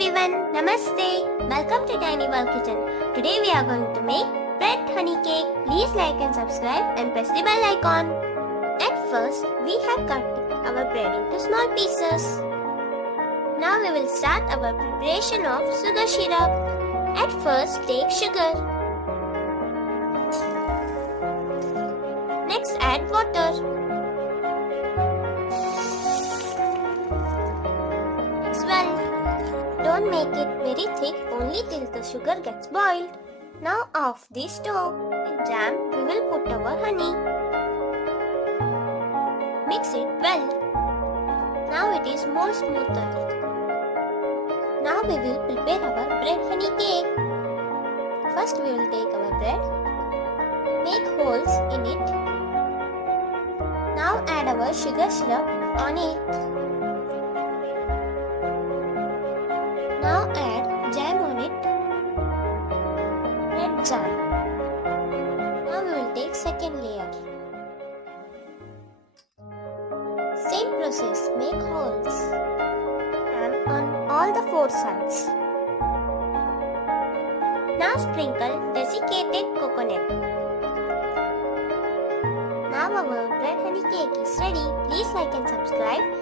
everyone, Namaste. Welcome to Tiny World Kitchen. Today we are going to make bread honey cake. Please like and subscribe and press the bell icon. At first, we have cut our bread into small pieces. Now we will start our preparation of sugar syrup. At first, take sugar. Next, add water. Mix well. Don't make it very thick, only till the sugar gets boiled. Now off the stove. In jam, we will put our honey. Mix it well. Now it is more smoother. Now we will prepare our bread honey cake. First we will take our bread. Make holes in it. Now add our sugar syrup on it. Now add jam on it. Red jam. Now we will take second layer. Same process, make holes. Jam on all the four sides. Now sprinkle desiccated coconut. Now our bread honey cake is ready. Please like and subscribe